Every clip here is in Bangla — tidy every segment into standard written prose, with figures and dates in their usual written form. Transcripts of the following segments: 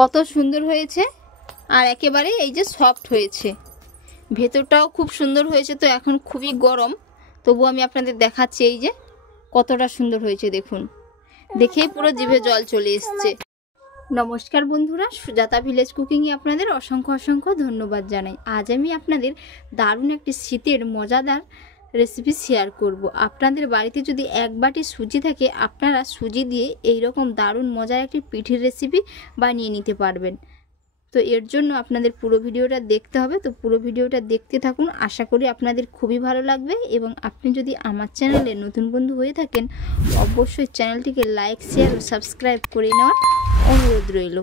কত সুন্দর হয়েছে আর একেবারে এই যে সফট হয়েছে, ভেতরটাও খুব সুন্দর হয়েছে। তো এখন খুবই গরম, তবু আমি আপনাদের দেখাচ্ছি এই যে কতটা সুন্দর হয়েছে দেখুন, দেখেই পুরো জিভে জল চলে এসছে। নমস্কার বন্ধুরা, সুজাতা ভিলেজ কুকিংয়ে আপনাদের অসংখ্য অসংখ্য ধন্যবাদ জানাই। আজ আমি আপনাদের দারুণ একটি শীতের মজাদার রেসিপি শেয়ার করব। আপনাদের বাড়িতে যদি এক বাটি সুজি থাকে, আপনারা সুজি দিয়ে এই রকম দারুণ মজার একটি পিঠের রেসিপি বানিয়ে নিতে পারবেন। তো এর জন্য আপনাদের পুরো ভিডিওটা দেখতে হবে। তো পুরো ভিডিওটা দেখতে থাকুন, আশা করি আপনাদের খুবই ভালো লাগবে। এবং আপনি যদি আমার চ্যানেলে নতুন বন্ধু হয়ে থাকেন, অবশ্যই চ্যানেলটিকে লাইক, শেয়ার ও সাবস্ক্রাইব করে নেওয়ার অনুরোধ রইল।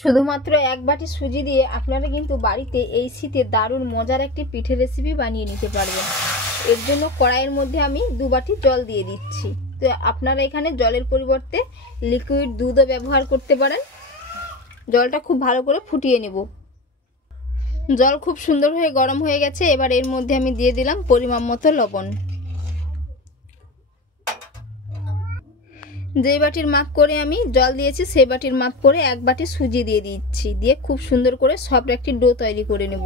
শুধুমাত্র এক বাটি সুজি দিয়ে আপনারা কিন্তু বাড়িতে এই শীতে দারুণ মজার একটি পিঠের রেসিপি বানিয়ে নিতে পারবেন। এর জন্য কড়াইয়ের মধ্যে আমি 2 বাটি জল দিয়ে দিচ্ছি। তো আপনারা এখানে জলের পরিবর্তে লিকুইড দুধও ব্যবহার করতে পারেন। জলটা খুব ভালো করে ফুটিয়ে নেব। জল খুব সুন্দর হয়ে গরম হয়ে গেছে। এবার এর মধ্যে আমি দিয়ে দিলাম পরিমাণ মতো লবণ। যে বাটির মাপ করে আমি জল দিয়েছি সেই বাটির মাপ করে 1 বাটি সুজি দিয়ে দিচ্ছি। দিয়ে খুব সুন্দর করে সফট একটি ডো তৈরি করে নেব।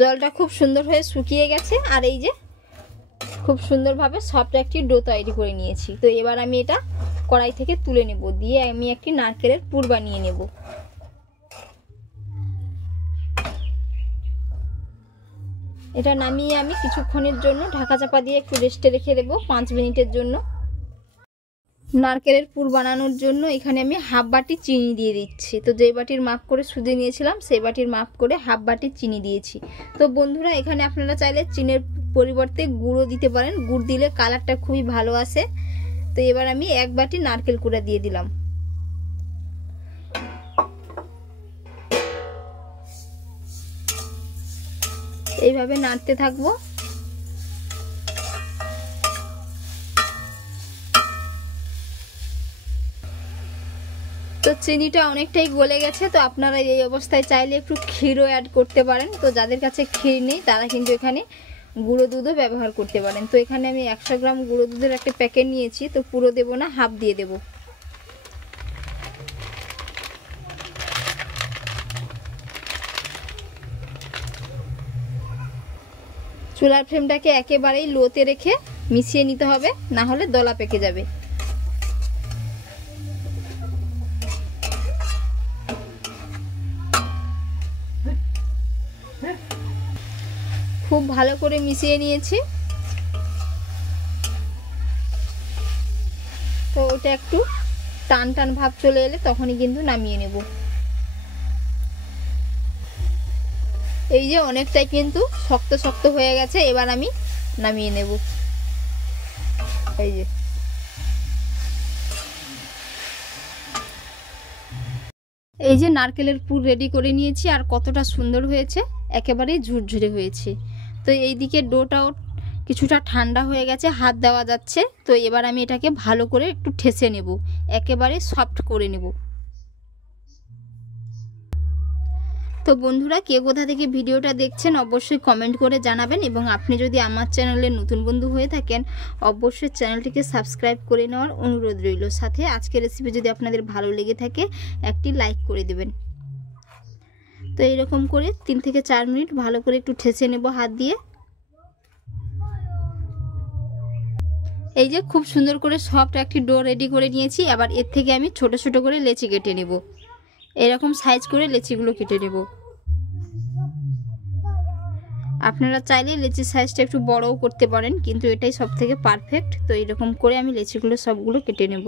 জলটা খুব সুন্দর হয়ে শুকিয়ে গেছে আর এই যে খুব সুন্দরভাবে সফট একটি ডো তৈরি করে নিয়েছি। তো এবার আমি এটা কড়াই থেকে তুলে নেব। দিয়ে আমি একটি নারকেলের পুর বানিয়ে নেব। এটা নামিয়ে আমি কিছুক্ষণের জন্য ঢাকা চাপা দিয়ে একটু রেস্টে রেখে দেব 5 মিনিটের জন্য। নারকেলের পুর বানানোর জন্য এখানে আমি 1/2 বাটি চিনি দিয়ে দিচ্ছি। তো যে বাটির মাপ করে সুজি নিয়েছিলাম সেই বাটির মাপ করে 1/2 বাটি চিনি দিয়েছি। তো বন্ধুরা এখানে আপনারা চাইলে চিনির পরিবর্তে গুঁড়ো দিতে পারেন, গুড় দিলে কালারটা খুবই ভালো আসে। তো এবার আমি 1 বাটি নারকেল কুড়া দিয়ে দিলাম। এইভাবে নাড়তে থাকবো। তো চিনিটা অনেকটাই গলে গেছে। তো আপনারা এই অবস্থায় চাইলে একটু ক্ষীরও অ্যাড করতে পারেন। তো যাদের কাছে ক্ষীর নেই তারা কিন্তু এখানে গুঁড়ো দুধও ব্যবহার করতে পারেন। তো এখানে আমি 100 গ্রাম গুঁড়ো দুধের একটা প্যাকেট নিয়েছি। তো পুরো দেব না, হাফ দিয়ে দেব। চুলার ফ্লেমটাকে একেবারেই লোতে রেখে মিশিয়ে নিতে হবে, না হলে দলা পেকে যাবে। খুব ভালো করে মিশিয়ে নিয়েছি। তো ওটা একটু টান টান ভাব চলে এলে তখনই কিন্তু নামিয়ে নেব। এই যে অনেকটাই কিন্তু শক্ত শক্ত হয়ে গেছে, এবার আমি নামিয়ে নেব। এই যে নারকেলের পুর রেডি করে নিয়েছি আর কতটা সুন্দর হয়েছে, একেবারেই ঝুরঝুরে হয়েছে। তো এইদিকে ডোটাও কিছুটা ঠান্ডা হয়ে গেছে, হাত দেওয়া যাচ্ছে। তো এবার আমি এটাকে ভালো করে একটু ঠেসে নেব, একেবারে সফট করে নেব। তো বন্ধুরা কে কোথা থেকে ভিডিওটা দেখছেন অবশ্যই কমেন্ট করে জানাবেন। এবং আপনি যদি আমার চ্যানেলে নতুন বন্ধু হয়ে থাকেন অবশ্যই চ্যানেলটিকে সাবস্ক্রাইব করে নেওয়ার অনুরোধ রইল। সাথে আজকের রেসিপি যদি আপনাদের ভালো লেগে থাকে একটি লাইক করে দেবেন। তো এইরকম করে 3 থেকে 4 মিনিট ভালো করে একটু ঠেসে নেব হাত দিয়ে। এই যে খুব সুন্দর করে সফট একটি ডো রেডি করে নিয়েছি। এবার এর থেকে আমি ছোট ছোট করে লেচি কেটে নেব। এরকম সাইজ করে লেচিগুলো কেটে নেব। আপনারা চাইলে লেচির সাইজটা একটু বড়ও করতে পারেন, কিন্তু এটাই সব থেকে পারফেক্ট। তো এরকম করে আমি লেচিগুলো সবগুলো কেটে নেব।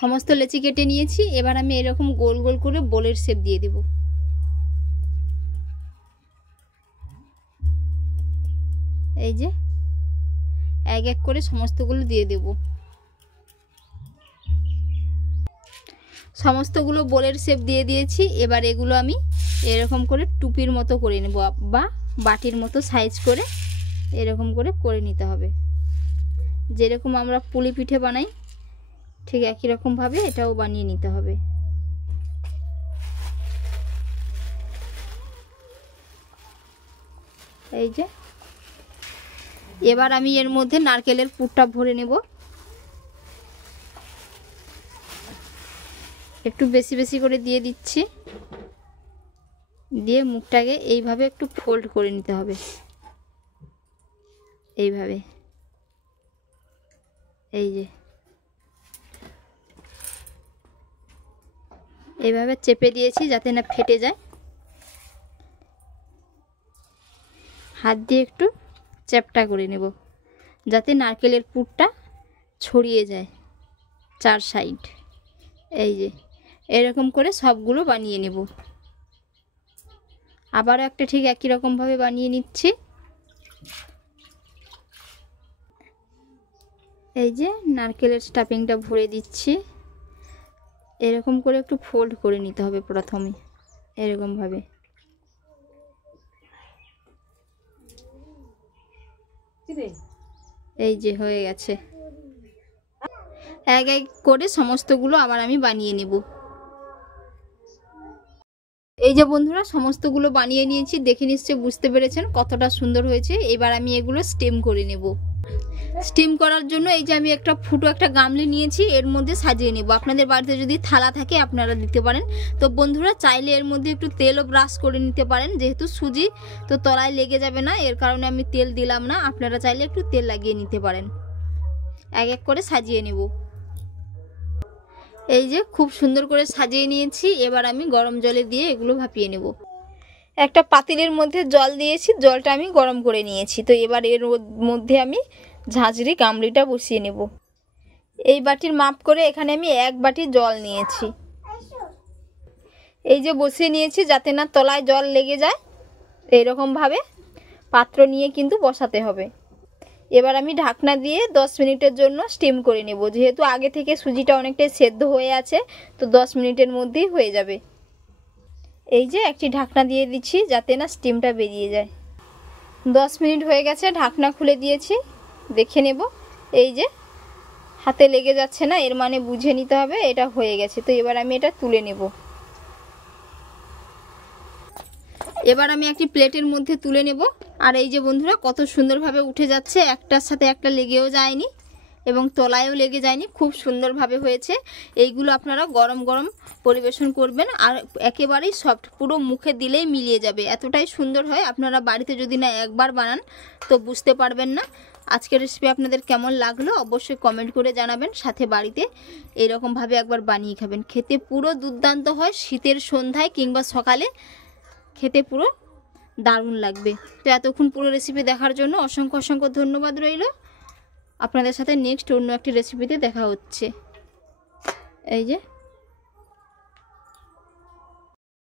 সমস্ত লেচি কেটে নিয়েছি। এবার আমি এরকম গোল গোল করে বোলের শেপ দিয়ে দেব। এই যে এক এক করে সমস্তগুলো দিয়ে দেব। সমস্তগুলো বোলের শেপ দিয়ে দিয়েছি। এবার এগুলো আমি এরকম করে টুপির মতো করে নেব বা বাটির মতো সাইজ করে এরকম করে নিতে হবে। যেরকম আমরা পুলি পিঠে বানাই ঠিক একই রকমভাবে এটাও বানিয়ে নিতে হবে। এই যে এবার আমি এর মধ্যে নারকেলের পুরটা ভরে নেব। একটু বেশি বেশি করে দিয়ে দিচ্ছি, দিয়ে মুখটাকে এইভাবে একটু ফোল্ড করে নিতে হবে। এইভাবে এই যে এইভাবে চেপে দিয়েছি যাতে না ফেটে যায়। হাত দিয়ে একটু চ্যাপটা করে নেব যাতে নারকেলের পুরটা ছড়িয়ে যায় চার সাইড। এই যে এরকম করে সবগুলো বানিয়ে নেব। আবারও একটা ঠিক একই রকমভাবে বানিয়ে নিচ্ছি। এই যে নারকেলের স্টাফিংটা ভরে দিচ্ছি। এরকম করে একটু ফোল্ড করে নিতে হবে প্রথমে, এরকমভাবে। এই যে হয়ে গেছে। এক এক করে সমস্তগুলো আবার আমি বানিয়ে নেব। এই যে বন্ধুরা সমস্তগুলো বানিয়ে নিয়েছি, দেখে নিশ্চয়ই বুঝতে পেরেছেন কতটা সুন্দর হয়েছে। এবার আমি এগুলো স্টিম করে নেব। স্টিম করার জন্য এই যে আমি একটা ফুটো একটা গামলি নিয়েছি, এর মধ্যে সাজিয়ে নেব। আপনাদের বাড়িতে যদি থালা থাকে আপনারা দিতে পারেন। তো বন্ধুরা চাইলে এর মধ্যে একটু তেলও ব্রাশ করে নিতে পারেন, যেহেতু সুজি তো তলায় লেগে যাবে না, এর কারণে আমি তেল দিলাম না। আপনারা চাইলে একটু তেল লাগিয়ে নিতে পারেন। এক এক করে সাজিয়ে নেব। এই যে খুব সুন্দর করে সাজিয়ে নিয়েছি। এবার আমি গরম জলে দিয়ে এগুলো ভাপিয়ে নেব। একটা পাতিলের মধ্যে জল দিয়েছি, জলটা আমি গরম করে নিয়েছি। তো এবার এর মধ্যে আমি ঝাঁঝরি গামলিটা বসিয়ে নেব। এই বাটির মাপ করে এখানে আমি 1 বাটি জল নিয়েছি। এই যে বসিয়ে নিয়েছি যাতে না তলায় জল লেগে যায়, এইরকমভাবে পাত্র নিয়ে কিন্তু বসাতে হবে। এবার আমি ঢাকনা দিয়ে 10 মিনিটের জন্য স্টিম করে নেব। যেহেতু আগে থেকে সুজিটা অনেকটাই সেদ্ধ হয়ে আছে, তো 10 মিনিটের মধ্যেই হয়ে যাবে। এই যে একটি ঢাকনা দিয়ে দিচ্ছি যাতে না স্টিমটা বেরিয়ে যায়। 10 মিনিট হয়ে গেছে, ঢাকনা খুলে দিয়েছি। দেখে নেব। এই যে হাতে লেগে যাচ্ছে না, এর মানে বুঝে নিতে হবে এটা হয়ে গেছে। তো এবার আমি এটা তুলে নেব। এবার আমি একটি প্লেটের মধ্যে তুলে নেব। আর এই যে বন্ধুরা কত সুন্দরভাবে উঠে যাচ্ছে, একটার সাথে একটা লেগেও যায়নি এবং তলায়ও লেগে যায়নি, খুব সুন্দরভাবে হয়েছে। এইগুলো আপনারা গরম গরম পরিবেশন করবেন আর একেবারেই সফট, পুরো মুখে দিলেই মিলিয়ে যাবে, এতটাই সুন্দর হয়। আপনারা বাড়িতে যদি না একবার বানান তো বুঝতে পারবেন না। আজকের রেসিপি আপনাদের কেমন লাগলো অবশ্যই কমেন্ট করে জানাবেন। সাথে বাড়িতে এইরকমভাবে একবার বানিয়ে খাবেন, খেতে পুরো দুর্দান্ত হয়। শীতের সন্ধ্যায় কিংবা সকালে খেতে পুরো দারুণ লাগবে। তো এতক্ষণ পুরো রেসিপি দেখার জন্য অসংখ্য অসংখ্য ধন্যবাদ রইল। আপনাদের সাথে নেক্সট অন্য একটি রেসিপিতে দেখা হচ্ছে। এই যে